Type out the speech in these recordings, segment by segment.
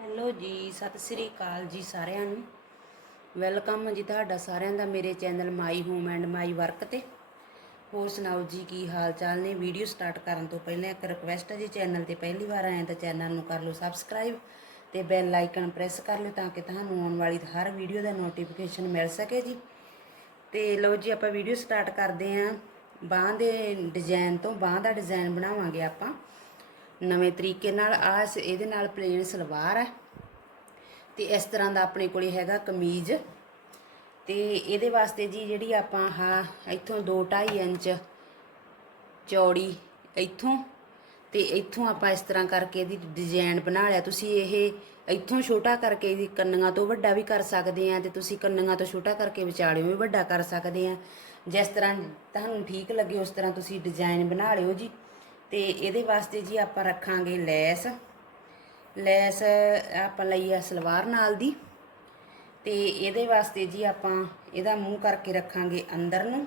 Hello ਜੀ, ਸਤਿ ਸ੍ਰੀ ਅਕਾਲ ਜੀ ਸਾਰਿਆਂ ਨੂੰ। ਵੈਲਕਮ ਜੀ ਤੁਹਾਡਾ ਸਾਰਿਆਂ ਦਾ ਮੇਰੇ channel my home and my work ਤੇ। ਹੋਰ ਸੁਣਾਓ ਜੀ, ਕੀ ਹਾਲ ਚਾਲ ਨੇ? ਵੀਡੀਓ ਸਟਾਰਟ ਕਰਨ ਤੋਂ ਪਹਿਲਾਂ ਇੱਕ ਰਿਕਵੈਸਟ ਹੈ ਜੀ, ਚੈਨਲ ਤੇ ਪਹਿਲੀ ਵਾਰ ਆਏ ਤਾਂ ਚੈਨਲ ਨੂੰ ਕਰ ਲਓ ਸਬਸਕ੍ਰਾਈਬ ਤੇ ਬੈਲ ਆਈਕਨ ਪ੍ਰੈਸ ਕਰ ਲਿਓ ਤਾਂ ਕਿ ਤੁਹਾਨੂੰ ਆਉਣ ਵਾਲੀ ਹਰ ਵੀਡੀਓ ਦਾ ਨੋਟੀਫਿਕੇਸ਼ਨ ਮਿਲ ਸਕੇ ਜੀ। ਤੇ ਲਓ ਜੀ, ਆਪਾਂ ਵੀਡੀਓ ਸਟਾਰਟ ਕਰਦੇ ਆਂ ਬਾਂਹ ਦੇ ਡਿਜ਼ਾਈਨ ਤੋਂ ਬਾਂਹ ਦਾ ਡਿਜ਼ਾਈਨ ਬਣਾਵਾਂਗੇ ਆਪਾਂ। ਨਵੇਂ ਤਰੀਕੇ ਨਾਲ ਆ ਇਹਦੇ ਨਾਲ ਪਲੇਨ ਸਲਵਾਰ ਹੈ। ਤੇ ਇਸ ਤਰ੍ਹਾਂ ਦਾ ਆਪਣੇ ਕੋਲੇ ਹੈਗਾ ਕਮੀਜ਼। ਤੇ ਇਹਦੇ ਵਾਸਤੇ ਜੀ ਜਿਹੜੀ ਆਪਾਂ ਆਹ ਇੱਥੋਂ 2.5 ਇੰਚ ਚੌੜੀ ਇੱਥੋਂ ਤੇ ਇੱਥੋਂ ਆਪਾਂ ਇਸ ਤਰ੍ਹਾਂ ਕਰਕੇ ਇਹਦੀ ਡਿਜ਼ਾਈਨ ਬਣਾ ਲਿਆ। ਤੁਸੀਂ ਇਹ ਇੱਥੋਂ ਛੋਟਾ ਕਰਕੇ ਇਹਦੀ ਕੰਨੀਆਂ ਤੋਂ ਵੱਡਾ ਵੀ ਕਰ ਸਕਦੇ ਆ ਤੇ ਤੁਸੀਂ ਕੰਨੀਆਂ ਤੋਂ ਛੋਟਾ ਕਰਕੇ ਵਿਚਾਲਿਓ ਵੀ ਵੱਡਾ ਕਰ ਸਕਦੇ ਆ। ਜਿਸ ਤਰ੍ਹਾਂ ਤੁਹਾਨੂੰ ਠੀਕ ਲੱਗੇ, ਉਸ ਤਰ੍ਹਾਂ ਤੁਸੀਂ ਡਿਜ਼ਾਈਨ ਬਣਾ ਲਿਓ ਜੀ। ਤੇ ਇਹਦੇ ਵਾਸਤੇ ਜੀ ਆਪਾਂ ਰੱਖਾਂਗੇ ਲੈਸ। ਲੈਸ ਆਪਾਂ ਲਈ ਆ ਸਲਵਾਰ ਨਾਲ ਦੀ। ਤੇ ਇਹਦੇ ਵਾਸਤੇ ਜੀ ਆਪਾਂ ਇਹਦਾ ਮੂੰਹ ਕਰਕੇ ਰੱਖਾਂਗੇ ਅੰਦਰ ਨੂੰ।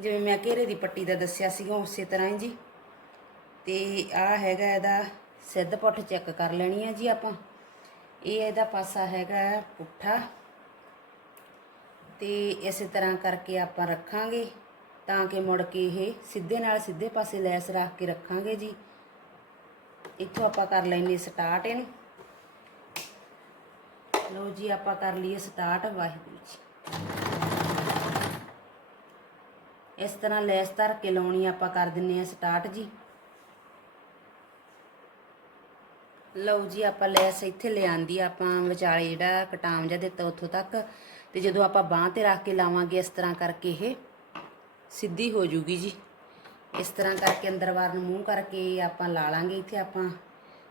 ਜਿਵੇਂ ਮੈਂ ਘੇਰੇ ਦੀ ਪੱਟੀ ਦਾ ਦੱਸਿਆ ਸੀਗਾ ਉਸੇ ਤਰ੍ਹਾਂ ਹੀ ਜੀ। ਤੇ ਆ ਹੈਗਾ ਇਹਦਾ ਸਿੱਧ ਪੁੱਠ ਚੈੱਕ ਕਰ ਲੈਣੀ ਹੈ ਜੀ ਆਪਾਂ। ਇਹ ਇਹਦਾ ਪਾਸਾ ਹੈਗਾ ਪੁੱਠਾ। ਤੇ ਇਸੇ ਤਰ੍ਹਾਂ ਕਰਕੇ ਆਪਾਂ ਰੱਖਾਂਗੇ। ਤਾਂ ਕਿ ਮੁੜ ਕੇ ਇਹ ਸਿੱਧੇ ਨਾਲ ਸਿੱਧੇ ਪਾਸੇ ਲੈਸ ਰੱਖ ਕੇ ਰੱਖਾਂਗੇ ਜੀ। ਇੱਥੋਂ ਆਪਾਂ ਕਰ ਲੈਨੇ ਸਟਾਰਟ ਇਹਨੂੰ। ਲਓ ਜੀ, ਆਪਾਂ ਕਰ ਲਈਏ ਸਟਾਰਟ ਵਾਹਿਗੁਰੂ ਜੀ। ਇਸ ਤਰ੍ਹਾਂ ਲੈਸ ਧਰ ਕੇ ਲਾਉਣੀ ਆਪਾਂ ਕਰ ਦਿੰਨੇ ਆ ਸਟਾਰਟ ਜੀ। ਲਓ ਜੀ, ਆਪਾਂ ਲੈਸ ਇੱਥੇ ਲਿਆਂਦੀ ਆਪਾਂ ਵਿਚਾਲੇ ਜਿਹੜਾ ਕਟਾਮ ਜਿਹਾ ਦਿੱਤਾ ਉੱਥੋਂ ਤੱਕ। ਤੇ ਜਦੋਂ ਆਪਾਂ ਬਾਹ ਤੇ ਰੱਖ ਕੇ ਲਾਵਾਂਗੇ ਇਸ ਤਰ੍ਹਾਂ ਕਰਕੇ ਇਹ। ਸਿੱਧੀ ਹੋ ਜੂਗੀ ਜੀ। ਇਸ ਤਰ੍ਹਾਂ ਕਰਕੇ ਅੰਦਰ ਵਾਰ ਨੂੰ ਮੂੰਹ ਕਰਕੇ ਆਪਾਂ ਲਾ ਲਾਂਗੇ ਇੱਥੇ ਆਪਾਂ।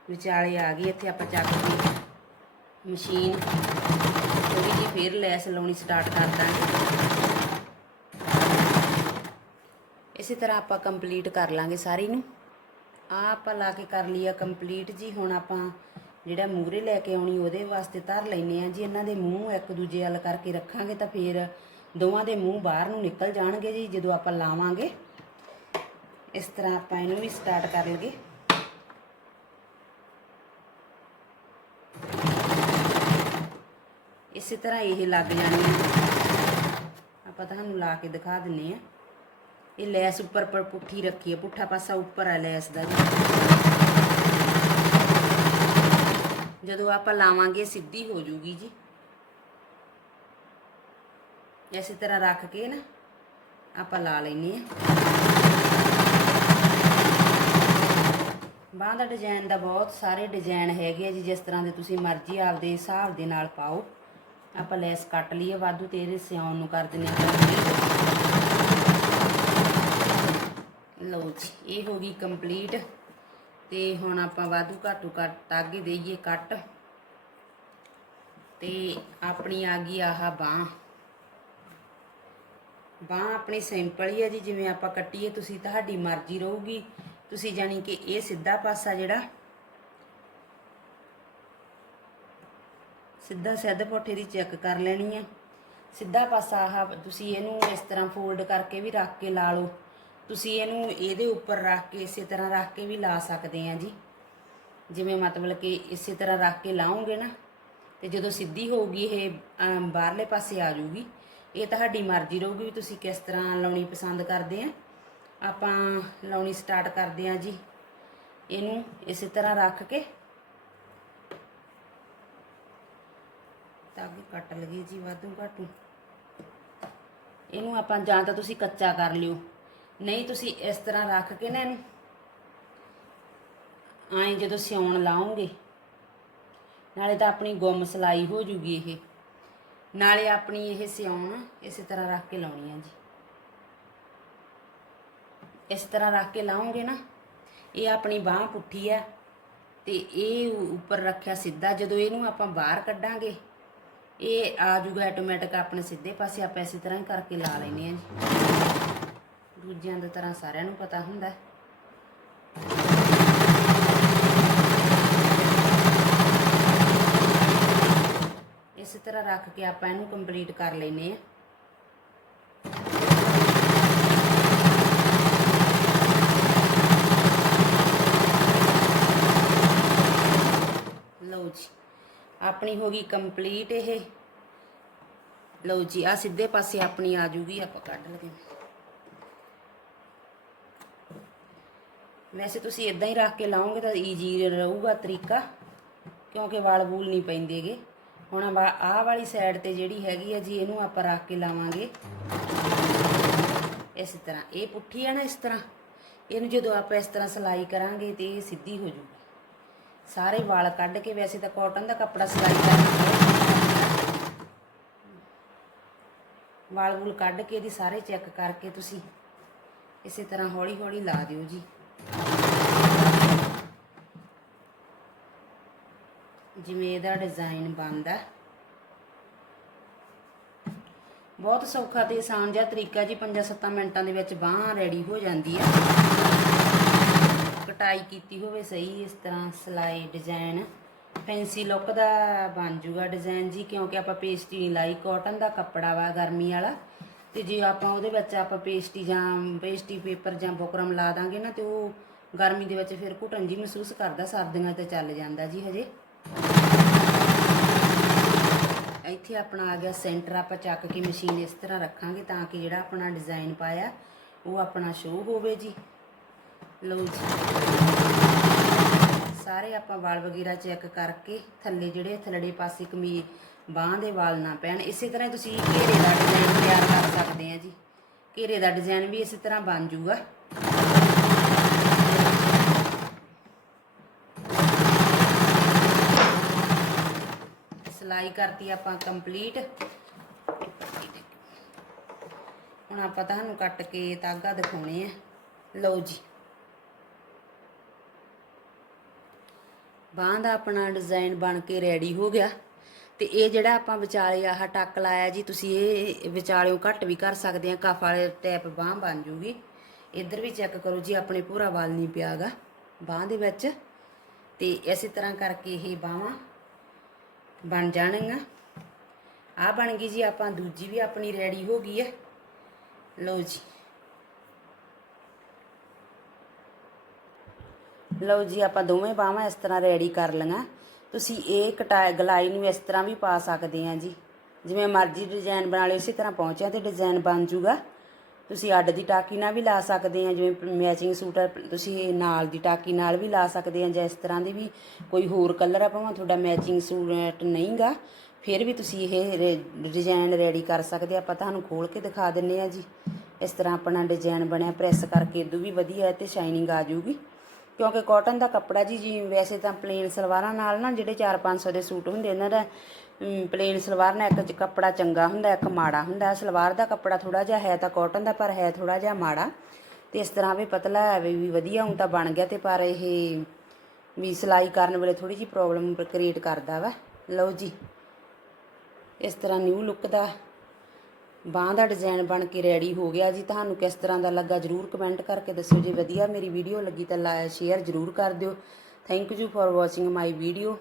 ਵਿਚਾਲੇ ਆ ਗਈ, ਇੱਥੇ ਆਪਾਂ ਚੱਕ ਕੇ ਮਸ਼ੀਨ। ਥੋੜੀ ਜਿਹੀ ਫੇਰ ਲੈਸ ਲਾਉਣੀ ਸਟਾਰਟ ਕਰ ਦਾਂਗੇ। ਇਸੇ ਤਰ੍ਹਾਂ ਆਪਾਂ ਕੰਪਲੀਟ ਕਰ ਲਾਂਗੇ ਸਾਰੀ ਨੂੰ। ਆ ਆਪਾਂ ਲਾ ਕੇ ਕਰ ਲਿਆ ਕੰਪਲੀਟ ਜੀ। ਹੁਣ ਆਪਾਂ ਜਿਹੜਾ ਮੂਰੇ ਲੈ ਕੇ ਆਉਣੀ, ਉਹਦੇ ਵਾਸਤੇ ਧਰ ਲੈਨੇ ਆ ਜੀ। ਇਹਨਾਂ ਦੇ ਮੂੰਹ ਇੱਕ ਦੂਜੇ ਵੱਲ ਕਰਕੇ ਰੱਖਾਂਗੇ ਤਾਂ ਫਿਰ ਦੋਵਾਂ ਦੇ ਮੂੰਹ ਬਾਹਰ ਨੂੰ ਨਿਕਲ ਜਾਣਗੇ ਜੀ, ਜਦੋਂ ਆਪਾਂ ਲਾਵਾਂਗੇ। ਇਸ ਤਰ੍ਹਾਂ ਆਪਾਂ ਇਹਨੂੰ ਵੀ ਸਟਾਰਟ ਕਰ ਲਈਏ। ਇਸੇ ਤਰ੍ਹਾਂ ਇਹ ਲੱਗ ਜਾਣੀ ਆਪਾਂ ਤੁਹਾਨੂੰ ਲਾ ਕੇ ਦਿਖਾ ਦਿੰਨੇ ਆ। ਇਹ ਲੈਸ ਉੱਪਰ ਪਰ ਪੁੱਠੀ ਰੱਖੀ ਹੈ, ਪੁੱਠਾ ਪਾਸਾ ਉੱਪਰ ਆ ਲੈਸ ਦਾ ਜੀ। ਜਦੋਂ ਆਪਾਂ ਲਾਵਾਂਗੇ ਸਿੱਧੀ ਹੋ ਜੂਗੀ ਜੀ। ਇਸੇ ਤਰ੍ਹਾਂ ਰੱਖ ਕੇ ਨਾ ਆਪਾਂ ਲਾ ਲੈਨੇ ਆ ਬਾਂਹ ਦਾ ਡਿਜ਼ਾਈਨ ਦਾ ਬਹੁਤ ਸਾਰੇ ਡਿਜ਼ਾਈਨ ਹੈਗੇ ਆ ਜੀ, ਜਿਸ ਤਰ੍ਹਾਂ ਦੇ ਤੁਸੀਂ ਮਰਜ਼ੀ ਆਪਦੇ ਹਿਸਾਬ ਦੇ ਨਾਲ ਪਾਓ। ਆਪਾਂ ਲੈਸ ਕੱਟ ਲਈਏ, ਵਾਧੂ ਤੇ ਇਹਦੇ ਸਿਆਉਣ ਨੂੰ ਕਰ ਦਿੰਨੇ ਆ ਲਓ ਜੀ, ਇਹ ਹੋ ਗਈ ਕੰਪਲੀਟ ਤੇ ਹੁਣ ਆਪਾਂ ਵਾਧੂ ਘਾਟੂ ਕੱਟ ਤਾਗੇ ਦੇਈਏ ਕੱਟ। ਤੇ ਆਪਣੀ ਆ ਗਈ ਆਹ ਬਾਹ। ਬਾਹ ਆਪਣੀ ਸਿੰਪਲ ਹੀ ਹੈ ਜੀ, ਜਿਵੇਂ ਆਪਾਂ ਕੱਟੀਏ, ਤੁਸੀਂ ਤੁਹਾਡੀ ਮਰਜ਼ੀ ਰਹੂਗੀ। ਤੁਸੀਂ ਜਾਨੀ ਕਿ ਇਹ ਸਿੱਧਾ ਪਾਸਾ ਜਿਹੜਾ, ਸਿੱਧਾ ਸਿੱਧ ਪੋਠੇ ਦੀ ਚੈੱਕ ਕਰ ਲੈਣੀ ਹੈ ਸਿੱਧਾ ਪਾਸਾ ਆਹ, ਤੁਸੀਂ ਇਹਨੂੰ ਇਸ ਤਰ੍ਹਾਂ ਫੋਲਡ ਕਰਕੇ ਵੀ ਰੱਖ ਕੇ ਲਾ ਲਓ। ਤੁਸੀਂ ਇਹਨੂੰ ਇਹਦੇ ਉੱਪਰ ਰੱਖ ਕੇ ਇਸੇ ਤਰ੍ਹਾਂ ਰੱਖ ਕੇ ਵੀ ਲਾ ਸਕਦੇ ਆ ਜੀ। ਜਿਵੇਂ ਮਤਲਬ ਕਿ ਇਸੇ ਤਰ੍ਹਾਂ ਰੱਖ ਕੇ ਲਾਉਂਗੇ ਨਾ, ਤੇ ਜਦੋਂ ਸਿੱਧੀ ਹੋਊਗੀ, ਇਹ ਬਾਹਰਲੇ ਪਾਸੇ ਆ ਜਾਊਗੀ। ਇਹ ਤੁਹਾਡੀ ਮਰਜ਼ੀ ਰਹੂਗੀ ਵੀ ਤੁਸੀਂ ਕਿਸ ਤਰ੍ਹਾਂ ਲਾਉਣੀ ਪਸੰਦ ਕਰਦੇ ਆ। ਆਪਾਂ ਲਾਉਣੀ ਸਟਾਰਟ ਕਰਦੇ ਆ ਜੀ। ਇਹਨੂੰ ਇਸੇ ਤਰ੍ਹਾਂ ਰੱਖ ਕੇ ਤਾਂ ਕਿ ਕੱਟ ਲਗੇ ਜੀ ਵਾਧੂ ਘਾਟੂ। ਇਹਨੂੰ ਆਪਾਂ ਜਾਂ ਤਾਂ ਤੁਸੀਂ ਕੱਚਾ ਕਰ ਲਿਓ। ਨਹੀਂ ਤੁਸੀਂ ਇਸ ਤਰ੍ਹਾਂ ਰੱਖ ਕੇ ਨਾ ਇਹਨੂੰ ਐਂ ਜਦੋਂ ਸਿਉਣ ਲਾਉਂਗੇ ਨਾਲੇ ਤਾਂ ਆਪਣੀ ਗੁੰਮ ਸਲਾਈ ਹੋ ਜੂਗੀ ਇਹ। ਨਾਲੇ ਆਪਣੀ ਇਹ ਸਿਉਣ ਇਸੇ ਤਰ੍ਹਾਂ ਰੱਖ ਕੇ ਲਾਉਣੀ ਆ ਜੀ। ਇਸ ਤਰ੍ਹਾਂ ਰੱਖ ਕੇ ਲਾਉਂਗੇ ਨਾ, ਇਹ ਆਪਣੀ ਬਾਹ ਪੁੱਠੀ ਆ ਤੇ ਇਹ ਉੱਪਰ ਰੱਖਿਆ ਸਿੱਧਾ, ਜਦੋਂ ਇਹਨੂੰ ਆਪਾਂ ਬਾਹਰ ਕੱਢਾਂਗੇ, ਇਹ ਆ ਜੂਗਾ ਆਟੋਮੈਟਿਕ ਆਪਣੇ ਸਿੱਧੇ ਪਾਸੇ, ਆਪਾਂ ਇਸੇ ਤਰ੍ਹਾਂ ਹੀ ਕਰਕੇ ਲਾ ਲੈਨੇ ਆ ਜੀ। ਦੂਜਿਆਂ ਦੀ ਤਰ੍ਹਾਂ ਸਾਰਿਆਂ ਨੂੰ ਪਤਾ ਹੁੰਦਾ। ਇਸੇ ਤਰ੍ਹਾਂ ਰੱਖ ਕੇ ਆਪਾਂ ਇਹਨੂੰ ਕੰਪਲੀਟ ਕਰ ਲੈਨੇ ਆ ਲਓ ਲਓ ਜੀ ਆਪਣੀ ਹੋ ਗਈ ਕੰਪਲੀਟ ਇਹ ਲਓ ਜੀ ਆ ਸਿੱਧੇ ਪਾਸੇ ਆਪਣੀ ਆ ਜੂਗੀ ਆਪਾਂ ਕੱਢ ਲਗੇ ਵੈਸੇ ਤੁਸੀਂ ਇਦਾਂ ਹੀ ਰੱਖ ਕੇ ਲਾਓਗੇ ਤਾਂ ਈਜੀ ਰਹੂਗਾ ਤਰੀਕਾ ਕਿਉਂਕਿ ਵਾਲ ਬੂਲ ਨਹੀਂ ਪੈਂਦੇਗੇ ਹੁਣ ਆਹ ਵਾਲੀ ਸਾਈਡ ਤੇ ਜਿਹੜੀ ਹੈਗੀ ਆ ਜੀ, ਇਹਨੂੰ ਆਪਾਂ ਰੱਖ ਕੇ ਲਾਵਾਂਗੇ। ਇਸ ਤਰ੍ਹਾਂ। ਇਹ ਪੁੱਠੀ ਆ ਨਾ ਇਸ ਤਰ੍ਹਾਂ। ਇਹਨੂੰ ਜਦੋਂ ਆਪਾਂ ਇਸ ਤਰ੍ਹਾਂ ਸਿਲਾਈ ਕਰਾਂਗੇ ਤੇ ਇਹ ਸਿੱਧੀ ਹੋ ਜੂਗੀ। ਸਾਰੇ ਵਾਲ ਕੱਢ ਕੇ ਵੈਸੇ ਤਾਂ ਕਾਟਨ ਦਾ ਕੱਪੜਾ ਸਿਲਾਈ ਕਰਨਾ ਵਾਲ ਵੂਲ ਕੱਢ ਕੇ ਇਹਦੀ ਸਾਰੇ ਚੈੱਕ ਕਰਕੇ ਤੁਸੀਂ ਇਸੇ ਤਰ੍ਹਾਂ ਹੌਲੀ ਹੌਲੀ ਲਾ ਦਿਓ ਜੀ। ਜਿਵੇਂ ਇਹਦਾ ਡਿਜ਼ਾਈਨ ਬਣਦਾ। ਬਹੁਤ ਸੌਖਾ ਤੇ ਆਸਾਨ ਜਿਹਾ ਤਰੀਕਾ ਜੀ 5-7 ਮਿੰਟਾਂ ਦੇ ਵਿੱਚ ਬਾਹ ਰੈਡੀ ਹੋ ਜਾਂਦੀ ਹੈ ਕਟਾਈ ਕੀਤੀ ਹੋਵੇ ਸਹੀ, ਇਸ ਤਰ੍ਹਾਂ ਸਲਾਈ ਡਿਜ਼ਾਈਨ ਫੈਂਸੀ ਲੁੱਕ ਦਾ ਬਣ ਜੂਗਾ ਡਿਜ਼ਾਈਨ ਜੀ, ਕਿਉਂਕਿ ਆਪਾਂ ਪੇਸਟੀ ਨਹੀਂ ਲਾਈ ਕਾਟਨ ਦਾ ਕੱਪੜਾ ਵਾ ਗਰਮੀ ਵਾਲਾ। ਤੇ ਜੇ ਆਪਾਂ ਉਹਦੇ ਵਿੱਚ ਆਪਾਂ ਪੇਸਟੀ ਜਾਂ ਪੇਸਟੀ ਪੇਪਰ ਜਾਂ ਬੁਕਰਮ ਲਾ ਦਾਂਗੇ ਨਾ, ਤੇ ਉਹ ਗਰਮੀ ਦੇ ਵਿੱਚ ਫਿਰ ਘੁਟਣ ਜੀ ਮਹਿਸੂਸ ਕਰਦਾ, ਸਰਦੀਆਂ ਤੇ ਚੱਲ ਜਾਂਦਾ ਜੀ ਹਜੇ। ਇੱਥੇ ਆਪਣਾ ਆ ਗਿਆ ਸੈਂਟਰ ਆਪਾਂ ਚੱਕ ਕੇ ਮਸ਼ੀਨ ਇਸ ਤਰ੍ਹਾਂ ਰੱਖਾਂਗੇ ਤਾਂ ਕਿ ਜਿਹੜਾ ਆਪਣਾ ਡਿਜ਼ਾਈਨ ਪਾਇਆ, ਉਹ ਆਪਣਾ ਸ਼ੋ ਹੋਵੇ ਜੀ। ਲਓ ਜੀ। ਸਾਰੇ ਆਪਾਂ ਵਾਲ ਵਗੈਰਾ ਚੈੱਕ ਕਰਕੇ, ਥੱਲੇ ਜਿਹੜੇ ਥੱਲੜੇ ਪਾਸੇ ਕਮੀ ਬਾਹਾਂ ਦੇ ਵਾਲ ਨਾ ਪੈਣ। ਇਸੇ ਤਰ੍ਹਾਂ ਤੁਸੀਂ ਘੇਰੇ ਦਾ ਡਿਜ਼ਾਈਨ ਤਿਆਰ ਕਰ ਸਕਦੇ ਆ ਜੀ। ਘੇਰੇ ਦਾ ਡਿਜ਼ਾਈਨ ਵੀ ਇਸੇ ਤਰ੍ਹਾਂ ਬਣ ਜੂਗਾ ਸਲਾਈ ਕਰਤੀ ਆਪਾਂ ਕੰਪਲੀਟ। ਹੁਣ ਆਪਾਂ ਤੁਹਾਨੂੰ ਕੱਟ ਕੇ ਤਾਗਾ ਦਿਖਾਉਣੇ ਆ। ਲਓ ਜੀ। ਬਾਂਹ ਦਾ ਆਪਣਾ ਡਿਜ਼ਾਈਨ ਬਣ ਕੇ ਰੈਡੀ ਹੋ ਗਿਆ। ਤੇ ਇਹ ਜਿਹੜਾ ਆਪਾਂ ਵਿਚਾਲੇ ਆਹ ਟੱਕ ਲਾਇਆ ਜੀ, ਤੁਸੀਂ ਇਹ ਵਿਚਾਲਿਓ ਘੱਟ ਵੀ ਕਰ ਸਕਦੇ ਆ, ਕਫ ਵਾਲੇ ਟੈਪ ਬਾਂਹ ਬਣ ਜੂਗੀ। ਇੱਧਰ ਵੀ ਚੈੱਕ ਕਰੋ ਜੀ, ਆਪਣੇ ਪੂਰਾ ਵਾਲ ਨਹੀਂ ਪਿਆਗਾ। ਬਾਂਹ ਦੇ ਵਿੱਚ। ਤੇ ਇਸੇ ਤਰ੍ਹਾਂ ਕਰਕੇ ਇਹ ਬਾਹਾਂ ਬਣ ਜਾਣਗੀਆਂ। ਆ ਬਣ ਗਈ ਜੀ, ਆਪਾਂ ਦੂਜੀ ਵੀ ਆਪਣੀ ਰੈਡੀ ਹੋ ਗਈ ਹੈ। ਲਓ ਜੀ। ਲਓ ਜੀ, ਆਪਾਂ ਦੋਵੇਂ ਬਾਹਾਂ ਇਸ ਤਰ੍ਹਾਂ ਰੈਡੀ ਕਰ ਲਈਆਂ। ਤੁਸੀਂ ਇਹ ਕਟਾਈ ਗਲਾਈ ਨੂੰ ਇਸ ਤਰ੍ਹਾਂ ਵੀ ਪਾ ਸਕਦੇ ਆ ਜੀ। ਜਿਵੇਂ ਮਰਜ਼ੀ ਡਿਜ਼ਾਈਨ ਬਣਾ ਲਿਓ, ਇਸੇ ਤਰ੍ਹਾਂ ਪਹੁੰਚਿਆ ਤੇ ਡਿਜ਼ਾਈਨ ਬਣ ਜੂਗਾ। ਤੁਸੀਂ ਅੱਡ ਦੀ ਟਾਕੀ ਨਾਲ ਵੀ ਲਾ ਸਕਦੇ ਆ ਜਿਵੇਂ ਮੈਚਿੰਗ ਸੂਟ ਆ, ਤੁਸੀਂ ਨਾਲ ਦੀ ਟਾਕੀ ਨਾਲ ਵੀ ਲਾ ਸਕਦੇ ਆ ਜਾਂ ਇਸ ਤਰ੍ਹਾਂ ਦੀ ਵੀ ਕੋਈ ਹੋਰ ਕਲਰ ਆ ਭਾਵੇਂ ਤੁਹਾਡਾ ਮੈਚਿੰਗ ਸੂਟ ਨਹੀਂਗਾ ਫਿਰ ਵੀ ਤੁਸੀਂ ਇਹ ਡਿਜ਼ਾਈਨ ਰੈਡੀ ਕਰ ਸਕਦੇ ਆ। ਆਪਾਂ ਤੁਹਾਨੂੰ ਖੋਲ ਕੇ ਦਿਖਾ ਦਿੰਨੇ ਆ ਜੀ। ਇਸ ਤਰ੍ਹਾਂ ਆਪਣਾ ਡਿਜ਼ਾਈਨ ਬਣਿਆ ਪ੍ਰੈਸ ਕਰਕੇ ਇਦੋਂ ਵੀ ਵਧੀਆ ਤੇ ਸ਼ਾਈਨਿੰਗ ਆ ਜਾਊਗੀ। ਕਿਉਂਕਿ ਕਾਟਨ ਦਾ ਕੱਪੜਾ ਜੀ ਜੀ ਵੈਸੇ ਤਾਂ ਪਲੇਨ ਸਲਵਾਰਾਂ ਨਾਲ ਨਾ ਜਿਹੜੇ 4-500 ਦੇ ਸੂਟ ਹੁੰਦੇ ਇਹਨਾਂ ਦਾ ਪਲੇਨ ਸਲਵਾਰ ਨਾਲ ਇੱਕ ਕੱਪੜਾ ਚੰਗਾ ਹੁੰਦਾ, ਇੱਕ ਮਾੜਾ ਹੁੰਦਾ। ਸਲਵਾਰ ਦਾ ਕੱਪੜਾ ਥੋੜਾ ਜਿਹਾ ਹੈ ਤਾਂ ਕਾਟਨ ਦਾ, ਪਰ ਹੈ ਥੋੜਾ ਜਿਹਾ ਮਾੜਾ। ਤੇ ਇਸ ਤਰ੍ਹਾਂ ਵੀ ਪਤਲਾ ਹੈ, ਵੀ ਵਧੀਆ ਹੁਣ ਤਾਂ ਬਣ ਗਿਆ ਤੇ ਪਰ ਇਹ ਵੀ ਸਿਲਾਈ ਕਰਨ ਵੇਲੇ ਥੋੜੀ ਜੀ ਪ੍ਰੋਬਲਮ ਕ੍ਰੀਏਟ ਕਰਦਾ ਵਾ। ਲਓ ਜੀ, ਇਸ ਤਰ੍ਹਾਂ ਨਿਊ ਲੁੱਕ ਦਾ ਬਾਹ ਦਾ ਡਿਜ਼ਾਈਨ ਬਣ ਕੇ ਰੈਡੀ ਹੋ ਗਿਆ ਜੀ। ਤੁਹਾਨੂੰ ਕਿਸ ਤਰ੍ਹਾਂ ਦਾ ਲੱਗਾ ਜਰੂਰ ਕਮੈਂਟ ਕਰਕੇ ਦੱਸਿਓ। ਜੇ ਵਧੀਆ ਮੇਰੀ ਵੀਡੀਓ ਲੱਗੀ ਤਾਂ ਲਾਈਕ ਸ਼ੇਅਰ ਜਰੂਰ ਕਰ ਦਿਓ। Thank you for watching my video